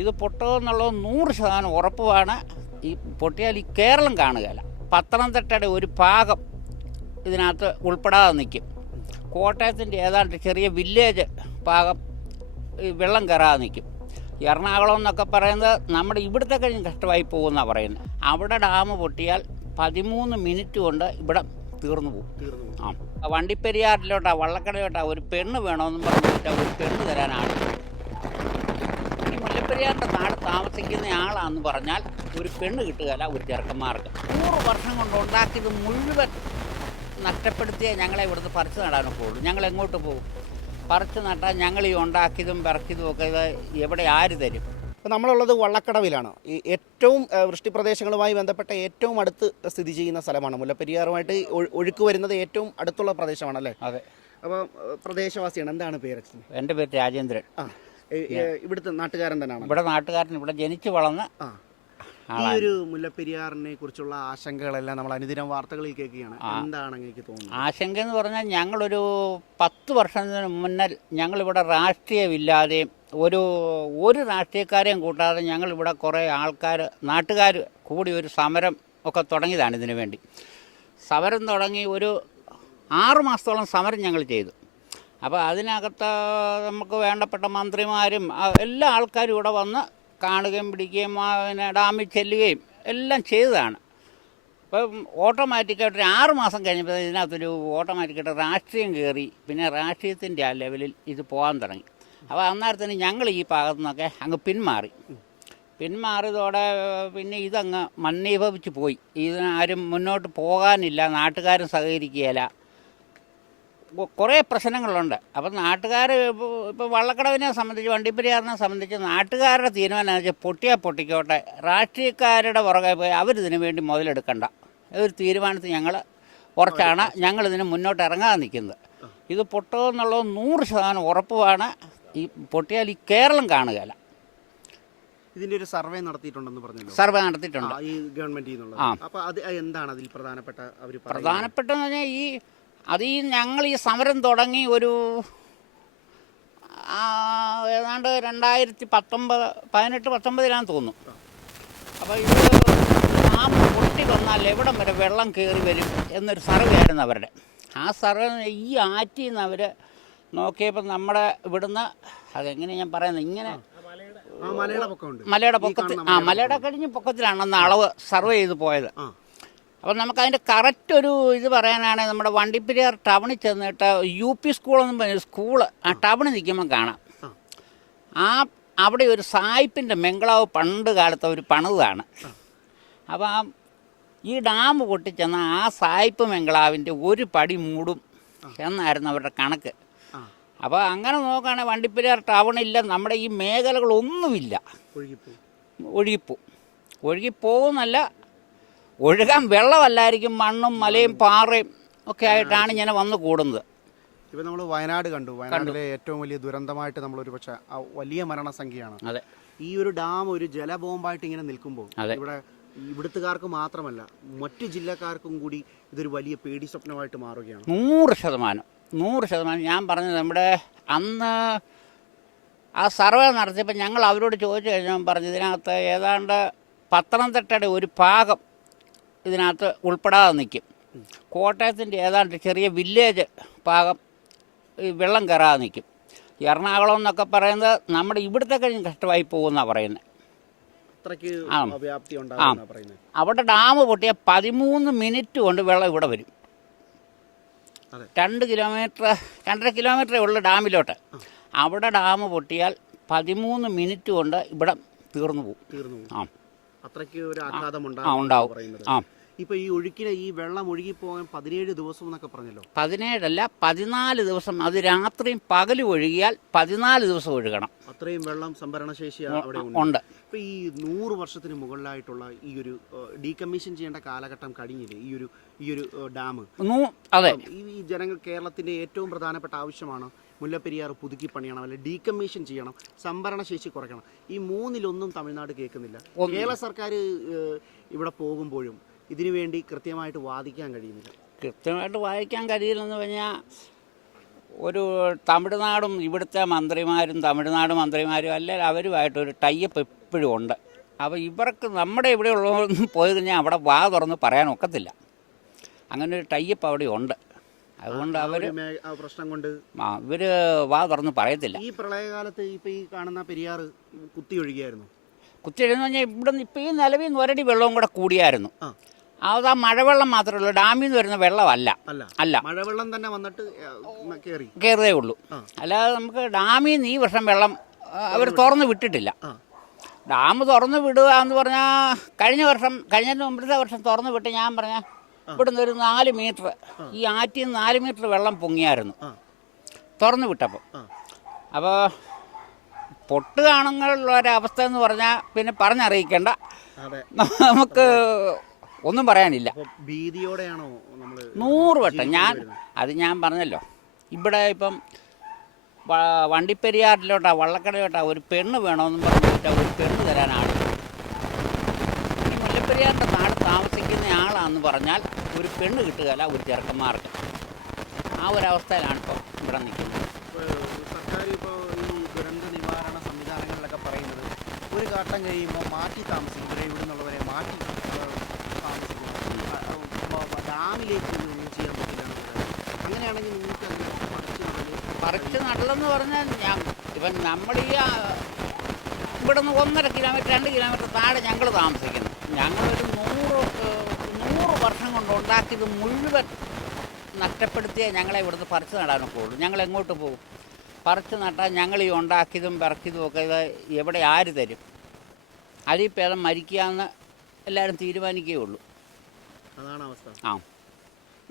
ഇത് പൊട്ടുമെന്നുള്ളത് നൂറ് ശതമാനം ഉറപ്പുമാണ്. ഈ പൊട്ടിയാൽ ഈ കേരളം കാണുകയില്ല. പത്തനംതിട്ടയുടെ ഒരു ഭാഗം ഇതിനകത്ത് ഉൾപ്പെടാതെ നിൽക്കും. കോട്ടയത്തിന്റെ ഏതാണ്ട് ചെറിയ വില്ലേജ് ഭാഗം ഈ വെള്ളം കയറാതെ നിൽക്കും. എറണാകുളം എന്നൊക്കെ പറയുന്നത് നമ്മുടെ ഇവിടുത്തെ കഴിഞ്ഞ് കഷ്ടമായി പോകുമെന്നാണ് പറയുന്നത്. അവിടെ ഡാം പൊട്ടിയാൽ പതിമൂന്ന് മിനിറ്റ് കൊണ്ട് ഇവിടെ തീർന്നു പോകും. ആ വണ്ടിപ്പെരിയാറിലോട്ടാ വള്ളക്കടയിലോട്ടാ ഒരു പെണ്ണ് വേണമെന്നും പറഞ്ഞിട്ട് ഒരു പെണ്ണ് തരാനാണ്. ഈ നാട് താമസിക്കുന്ന ആളാന്ന് പറഞ്ഞാൽ ഒരു പെണ്ണ് കിട്ടുകയല്ല ഒരു ചെറുക്കന്മാർക്ക്. നൂറ് വർഷം കൊണ്ട് ഉണ്ടാക്കിയത് മുഴുവൻ നഷ്ടപ്പെടുത്തിയേ ഞങ്ങളെ ഇവിടുന്ന് പറിച്ചു നടാനൊക്കെ ഉള്ളൂ ഞങ്ങൾ എങ്ങോട്ട് പോകും പറിച്ചു നട്ടാൽ ഞങ്ങൾ ഈ ഉണ്ടാക്കിയതും പിറക്കിയതും ഒക്കെ ഇത് എവിടെ ആര് തരും? അപ്പോൾ നമ്മളുള്ളത് വള്ളക്കടവിലാണ്. ഈ ഏറ്റവും വൃഷ്ടിപ്രദേശങ്ങളുമായി ബന്ധപ്പെട്ട ഏറ്റവും അടുത്ത് സ്ഥിതി ചെയ്യുന്ന സ്ഥലമാണ്. മുല്ലപ്പെരിയാറുമായിട്ട് ഒഴു- ഒഴുക്ക് വരുന്നത് ഏറ്റവും അടുത്തുള്ള പ്രദേശമാണല്ലേ? അതെ. അപ്പോൾ പ്രദേശവാസിയാണ്. എന്താണ് പേര് എന്റെ പേര് രാജേന്ദ്രൻ. ആ. ഇവിടുത്തെ നാട്ടുകാരൻ തന്നെയാണ് ഇവിടെ നാട്ടുകാരൻ ഇവിടെ ജനിച്ചു വളർന്ന് ഈ ഒരു മുല്ലപ്പെരിയാറിനെ കുറിച്ചുള്ള ആശങ്കകളെല്ലാം നമ്മൾ അനുദിനം വാർത്തകളിൽ കേൾക്കുകയാണ്. എന്താണ് എനിക്ക് തോന്നുന്നത്? ആശങ്ക എന്ന് പറഞ്ഞാൽ ഞങ്ങളൊരു പത്ത് വർഷത്തിന് മുന്നേ ഞങ്ങളിവിടെ രാഷ്ട്രീയമില്ലാതെയും ഒരു ഒരു രാഷ്ട്രീയക്കാരെയും കൂട്ടാതെ ഞങ്ങളിവിടെ കുറേ ആൾക്കാർ നാട്ടുകാർ കൂടി ഒരു സമരം ഒക്കെ തുടങ്ങിയതാണ് ഇതിനു വേണ്ടി. സമരം തുടങ്ങി ഒരു ആറ് മാസത്തോളം സമരം ഞങ്ങൾ ചെയ്തു. അപ്പോൾ അതിനകത്ത് നമുക്ക് വേണ്ടപ്പെട്ട മന്ത്രിമാരും എല്ലാ ആൾക്കാരും ഇവിടെ വന്ന് കാണുകയും പിടിക്കുകയും പിന്നെ ഡാമിൽ ചെല്ലുകയും എല്ലാം ചെയ്തതാണ്. അപ്പം ഓട്ടോമാറ്റിക്കായിട്ട് ആറ് മാസം കഴിഞ്ഞപ്പോൾ ഇതിനകത്തൊരു ഓട്ടോമാറ്റിക്കായിട്ട് രാഷ്ട്രീയം കയറി പിന്നെ രാഷ്ട്രീയത്തിന്റെ ആ ലെവലിൽ ഇത് പോകാൻ തുടങ്ങി. അപ്പോൾ അന്നേരത്തിന് ഞങ്ങൾ ഈ ഭാഗത്തു നിന്നൊക്കെ അങ്ങ് പിന്മാറി. പിന്മാറിയതോടെ പിന്നെ ഇതങ്ങ് മണ്ണീഭവിച്ച് പോയി. ഇതിനാരും മുന്നോട്ട് പോകാനില്ല നാട്ടുകാരും സഹകരിക്കുകയില്ല. കുറേ പ്രശ്നങ്ങളുണ്ട്. അപ്പം നാട്ടുകാർ ഇപ്പോൾ വള്ളക്കടവിനെ സംബന്ധിച്ച് വണ്ടിപ്പെരിയാറിനെ സംബന്ധിച്ച് നാട്ടുകാരുടെ തീരുമാനം എന്ന് വെച്ചാൽ പൊട്ടിയാൽ പൊട്ടിക്കോട്ടെ രാഷ്ട്രീയക്കാരുടെ പുറകെ പോയി അവരിതിനു വേണ്ടി മുതലെടുക്കണ്ട. ഒരു തീരുമാനത്തിൽ ഞങ്ങൾ ഉറച്ചാണ് ഞങ്ങളിതിന് മുന്നോട്ട് ഇറങ്ങാതെ നിൽക്കുന്നത്. ഇത് പൊട്ടുമെന്നുള്ളത് നൂറ് ശതമാനം ഉറപ്പുമാണ് ഈ പൊട്ടിയാൽ ഈ കേരളം കാണുകയില്ല. ഇതിന്റെ ഒരു സർവേ നടത്തിയിട്ടുണ്ടെന്ന് പറഞ്ഞു സർവേ നടത്തിയിട്ടുണ്ട്. ഈ ഗവൺമെന്റ് ചെയ്യുന്നുള്ളത് ആ. അപ്പൊ അത് എന്താണ് അതിൽ പ്രധാനപ്പെട്ട അവർ പ്രധാനപ്പെട്ടെന്ന് പറഞ്ഞാൽ ഈ അത് ഈ ഞങ്ങൾ ഈ സമരം തുടങ്ങി ഒരു ഏതാണ്ട് രണ്ടായിരത്തി പത്തൊമ്പത് പതിനെട്ട് പത്തൊമ്പതിലാന്ന് തോന്നുന്നു. അപ്പോൾ ഇത് ഡാം പൊട്ടി വന്നാൽ എവിടം വരെ വെള്ളം കയറി വരും എന്നൊരു സർവേ ആയിരുന്നു അവരുടെ. ആ സർവേ ഈ ആറ്റിൽ നിന്ന് അവർ നോക്കിയപ്പോൾ നമ്മുടെ ഇവിടുന്ന് അതെങ്ങനെ ഞാൻ പറയുന്നത് ഇങ്ങനെ മലയുടെ പൊക്കത്തിൽ ആ മലയുടെ കഴിഞ്ഞ് പൊക്കത്തിലാണ് അന്ന് അളവ് സർവേ ചെയ്ത് പോയത്. അപ്പം നമുക്ക് അതിന്റെ കറക്റ്റ് ഒരു ഇത് പറയാനാണെങ്കിൽ നമ്മുടെ വണ്ടിപ്പെരിയാർ ടൗണിൽ ചെന്നിട്ട് യു പി സ്കൂളെന്നും പറഞ്ഞ സ്കൂൾ ആ ടൗണിൽ നിൽക്കുമ്പോൾ കാണാം. ആ. അവിടെ ഒരു സായിപ്പിന്റെ മെങ്കളാവ് പണ്ട് കാലത്തെ ഒരു പണിതാണ്. അപ്പോൾ ആ ഈ ഡാം പൊട്ടിച്ചെന്ന ആ സായിപ്പ് മെങ്കളാവിന്റെ ഒരു പടി മൂടും എന്നായിരുന്നു അവരുടെ കണക്ക്. അപ്പോൾ അങ്ങനെ നോക്കുകയാണെങ്കിൽ വണ്ടിപ്പെരിയാർ ടൗണില്ല നമ്മുടെ ഈ മേഖലകളൊന്നുമില്ല. ഒഴുകിപ്പോ ഒഴുകിപ്പോകുന്നല്ല ഒഴുകാൻ വെള്ളമല്ലായിരിക്കും മണ്ണും മലയും പാറയും ഒക്കെ ആയിട്ടാണ് ഇങ്ങനെ വന്ന് കൂടുന്നത്. ഇപ്പൊ നമ്മൾ വയനാട് കണ്ടു. വയനാട്ടിലെ ഏറ്റവും വലിയ ദുരന്തമായിട്ട് നമ്മൾ ഒരു പക്ഷേ വലിയ മരണസംഖ്യയാണ്. അതെ. ഈ ഒരു ഡാം ഒരു ജലബോംബായിട്ട് ഇങ്ങനെ നിൽക്കുമ്പോൾ ഇവിടെ ഇവിടുത്തുകാർക്ക് മാത്രമല്ല മറ്റു ജില്ലക്കാർക്കും കൂടി ഇതൊരു വലിയ പേടി സ്വപ്നമായിട്ട് മാറുകയാണ്. നൂറ് ശതമാനം നൂറ് ശതമാനം. ഞാൻ പറഞ്ഞത് നമ്മുടെ അന്ന് ആ സർവേ നടത്തിയപ്പോൾ ഞങ്ങൾ അവരോട് ചോദിച്ചു കഴിഞ്ഞാൽ പറഞ്ഞു ഇതിനകത്ത് ഏതാണ്ട് പത്തനംതിട്ടയുടെ ഒരു ഭാഗം ഇതിനകത്ത് ഉൾപ്പെടാതെ നിൽക്കും. കോട്ടയത്തിന്റെ ഏതാണ്ട് ചെറിയ വില്ലേജ് ഭാഗം ഈ വെള്ളം കയറാതെ നിൽക്കും. എറണാകുളം എന്നൊക്കെ പറയുന്നത് നമ്മുടെ ഇവിടുത്തെ കഴിഞ്ഞ് കഷ്ടമായി പോകുമെന്നാണ് പറയുന്നത് ആ. അവിടെ ഡാം പൊട്ടിയ പതിമൂന്ന് മിനിറ്റ് കൊണ്ട് വെള്ളം ഇവിടെ വരും. രണ്ട് കിലോമീറ്റർ രണ്ടര കിലോമീറ്ററേ ഉള്ളൂ ഡാമിലോട്ട്. അവിടെ ഡാം പൊട്ടിയാൽ പതിമൂന്ന് മിനിറ്റ് കൊണ്ട് ഇവിടെ തീർന്നു പോകും. ആ. അത്രയ്ക്ക് ഒരു ആഘാതം ഉണ്ടാവും. ആ. ഇപ്പൊ ഈ ഒഴുക്കിലെ ഈ വെള്ളം ഒഴുകിപ്പോകാൻ പതിനേഴ് ദിവസം എന്നൊക്കെ പറഞ്ഞല്ലോ. പതിനേഴല്ല പതിനാല് ദിവസം. അത് രാത്രിയും പകലും ഒഴുകിയാൽ പതിനാല് ദിവസം ഒഴുകണം. അത്രയും വെള്ളം സംഭരണ ശേഷി അവിടെ ഉണ്ട്. ഉണ്ട്. ഇപ്പൊ ഈ നൂറ് വർഷത്തിന് മുകളിലായിട്ടുള്ള ഈ ഒരു ഡീകമ്മീഷൻ ചെയ്യേണ്ട കാലഘട്ടം കഴിഞ്ഞില്ലേ? ഈ ഒരു ഈ ഒരു ഡാം. നൂ അതെ. ഈ ജനങ്ങൾ കേരളത്തിന്റെ ഏറ്റവും പ്രധാനപ്പെട്ട ആവശ്യമാണ് മുല്ലപ്പെരിയാർ പുതുക്കി പണിയണം അല്ലെ ഡീകമ്മീഷൻ ചെയ്യണം സംഭരണ ശേഷി കുറയ്ക്കണം. ഈ മൂന്നിലൊന്നും തമിഴ്നാട് കേൾക്കുന്നില്ല. കേരള സർക്കാർ ഇവിടെ പോകുമ്പോഴും ഇതിനു വേണ്ടി കൃത്യമായിട്ട് വാദിക്കാൻ കഴിയുന്നില്ല. കൃത്യമായിട്ട് വായിക്കാൻ കഴിയില്ലെന്ന് പറഞ്ഞാൽ ഒരു തമിഴ്നാടും ഇവിടുത്തെ മന്ത്രിമാരും തമിഴ്നാട് മന്ത്രിമാരും അല്ലെങ്കിൽ അവരുമായിട്ട് ഒരു ടൈപ്പ് എപ്പോഴും ഉണ്ട്. അപ്പോൾ ഇവർക്ക് നമ്മുടെ ഇവിടെ ഉള്ളതൊന്നും പോയി കഴിഞ്ഞാൽ അവിടെ വാ തുറന്ന് പറയാൻ ഒക്കത്തില്ല. അങ്ങനെ ഒരു ടൈപ്പ് അവിടെ ഉണ്ട്. അതുകൊണ്ട് അവർ പ്രശ്നം കൊണ്ട് ആ ഇവർ വാ തുറന്ന് പറയത്തില്ല. ഈ പ്രളയകാലത്ത് ഇപ്പോൾ ഈ കാണുന്ന പെരിയാർ കുത്തി ഒഴുകിയായിരുന്നു? കുത്തി ഒഴുകുന്ന പറഞ്ഞാൽ ഇവിടെ ഇപ്പോൾ ഈ നിലവിൽ നിന്ന് ഒരടി വെള്ളവും കൂടെ കൂടിയായിരുന്നു. അത് ആ മഴവെള്ളം മാത്രമേ ഉള്ളൂ. ഡാമിൽ നിന്ന് വരുന്ന വെള്ളമല്ല. അല്ല. മഴവെള്ളം തന്നെ വന്നിട്ട് കയറിയേ ഉള്ളൂ. അല്ലാതെ നമുക്ക് ഡാമിൽ നിന്ന് ഈ വർഷം വെള്ളം അവർ തുറന്ന് വിട്ടിട്ടില്ല. ഡാം തുറന്ന് വിടുക എന്ന് പറഞ്ഞാൽ കഴിഞ്ഞ വർഷം കഴിഞ്ഞ മുമ്പത്തെ വർഷം തുറന്ന് വിട്ട് ഞാൻ പറഞ്ഞ ഇവിടുന്ന് ഒരു നാല് മീറ്റർ ഈ ആറ്റിൽ നിന്ന് നാല് മീറ്റർ വെള്ളം പൊങ്ങിയായിരുന്നു. തുറന്നു വിട്ടപ്പോൾ. അപ്പോൾ പൊട്ട് കാണുന്നുള്ള ഒരവസ്ഥ എന്ന് പറഞ്ഞാൽ പിന്നെ പറഞ്ഞറിയിക്കേണ്ട. നമുക്ക് ഒന്നും പറയാനില്ല. ഭീതിയോടെയാണോ നമ്മൾ നൂറ് വട്ടം. ഞാൻ അത് ഞാൻ പറഞ്ഞല്ലോ. ഇവിടെ ഇപ്പം വണ്ടിപ്പെരിയാറിലോട്ടാ വള്ളക്കടയിലോട്ടാ ഒരു പെണ്ണ് വേണമെന്നും പറഞ്ഞിട്ട് ഒരു പെണ്ണ് തരാനാണ്. ഈ മുല്ലപ്പെരിയാറിന്റെ നാട് താമസിക്കുന്ന ആളാന്ന് പറഞ്ഞാൽ ഒരു പെണ്ണ് കിട്ടുകയില്ല ഒരു ചെറുക്കന്മാർക്ക്. ആ ഒരവസ്ഥയിലാണ് ഇപ്പോൾ ഇവിടെ നിൽക്കുന്നത്. സർക്കാർ ഇപ്പോൾ ഈ ദുരന്ത നിവാരണ സംവിധാനങ്ങളിലൊക്കെ പറയുന്നത് ഒരു ഘട്ടം കഴിയുമ്പോൾ മാറ്റി താമസിക്കും ഇവരെ ഇവിടെ നിന്നുള്ളവരെ മാറ്റി ആ, താമസിക്കും ആ, ആ, ഉം, ഡാമിലേക്ക് ഒന്നും ചെയ്യാൻ പറ്റില്ല എന്ന് പറയുന്നത്. അങ്ങനെയാണെങ്കിൽ നിങ്ങൾക്ക് അതിനെ പറിച്ച് നടൽ പറിച്ച് നടലെന്ന് പറഞ്ഞാൽ ഞാൻ ഇപ്പം നമ്മൾ ഈ ഇവിടെ നിന്ന് ഒന്നര കിലോമീറ്റർ രണ്ട് കിലോമീറ്റർ താഴെ ഞങ്ങൾ താമസിക്കുന്നു. ഞങ്ങളൊരു നൂറ് നൂറ് വർഷം കൊണ്ട് ഉണ്ടാക്കിയത് മുഴുവൻ നഷ്ടപ്പെടുത്തിയേ ഞങ്ങളെ ഇവിടുന്ന് പറിച്ച് നടാനൊക്കെ ഉള്ളൂ. ഞങ്ങൾ എങ്ങോട്ട് പോകും? പറിച്ച് നട്ടാൽ ഞങ്ങൾ ഈ ഉണ്ടാക്കിയതും പിറക്കിയതും ഒക്കെ ഇത് എവിടെ ആര് തരും? അതിൽ മരിക്കുക എന്ന് എല്ലാവരും തീരുമാനിക്കുകയുള്ളൂ അതാണ് അവസ്ഥ. ആ.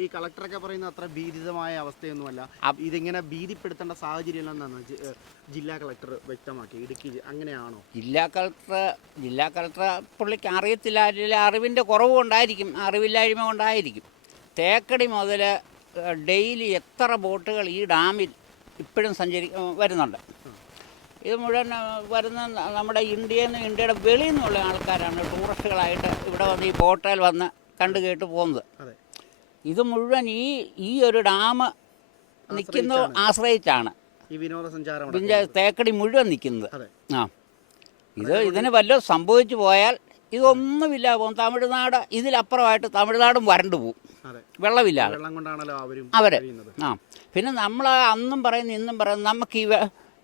ഈ കളക്ടറൊക്കെ പറയുന്ന അത്ര ഭീതിതമായ അവസ്ഥയൊന്നുമല്ല. ഇതിങ്ങനെ ഭീതിപ്പെടുത്തേണ്ട സാഹചര്യം എന്നാണ് ജില്ലാ കളക്ടർ വ്യക്തമാക്കി ഇടുക്കി അങ്ങനെയാണോ? ജില്ലാ കളക്ടർ ജില്ലാ കളക്ടർ പുള്ളിക്ക് അറിയത്തില്ല. അറിവിന്റെ കുറവ് കൊണ്ടായിരിക്കും അറിവില്ലായ്മ കൊണ്ടായിരിക്കും. തേക്കടി മുതൽ ഡെയിലി എത്ര ബോട്ടുകൾ ഈ ഡാമിൽ ഇപ്പോഴും സഞ്ചരി വരുന്നുണ്ട്. ഇത് മുഴുവൻ വരുന്ന നമ്മുടെ ഇന്ത്യയിൽ നിന്ന് ഇന്ത്യയുടെ വെളിയിൽ നിന്നുള്ള ആൾക്കാരാണ്. ടൂറിസ്റ്റുകളായിട്ട് ഇവിടെ വന്ന് ഈ ബോട്ടിൽ വന്ന് കണ്ടു കേട്ട് പോകുന്നത് ഇത് മുഴുവൻ ഈ ഈ ഒരു ഡാം നിൽക്കുന്ന ആശ്രയിച്ചാണ്. ഈ വിനോദസഞ്ചാരം തേക്കടി മുഴുവൻ നിൽക്കുന്നത്. ആ. ഇത് ഇതിന് വല്ലതും സംഭവിച്ചു പോയാൽ ഇതൊന്നുമില്ല പോകും. തമിഴ്നാട് ഇതിലപ്പുറമായിട്ട് തമിഴ്നാടും വരണ്ടു പോകും വെള്ളമില്ലാതെ. അവരും. ആ. പിന്നെ നമ്മൾ അന്നും പറയുന്ന ഇന്നും പറയുന്ന നമുക്ക് ഈ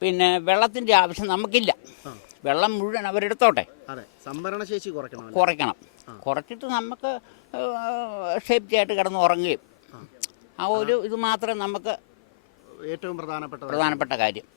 പിന്നെ വെള്ളത്തിന്റെ ആവശ്യം നമുക്കില്ല. വെള്ളം മുഴുവൻ അവരെടുത്തോട്ടെ. അതെ. സംഭരണ ശേഷി കുറയ്ക്കണം. കുറച്ചിട്ട് നമുക്ക് സേഫ്റ്റി ആയിട്ട് കിടന്ന് ഉറങ്ങുകയും ആ. ഒരു ഇത് മാത്രമേ നമുക്ക് ഏറ്റവും പ്രധാനപ്പെട്ട പ്രധാനപ്പെട്ട കാര്യം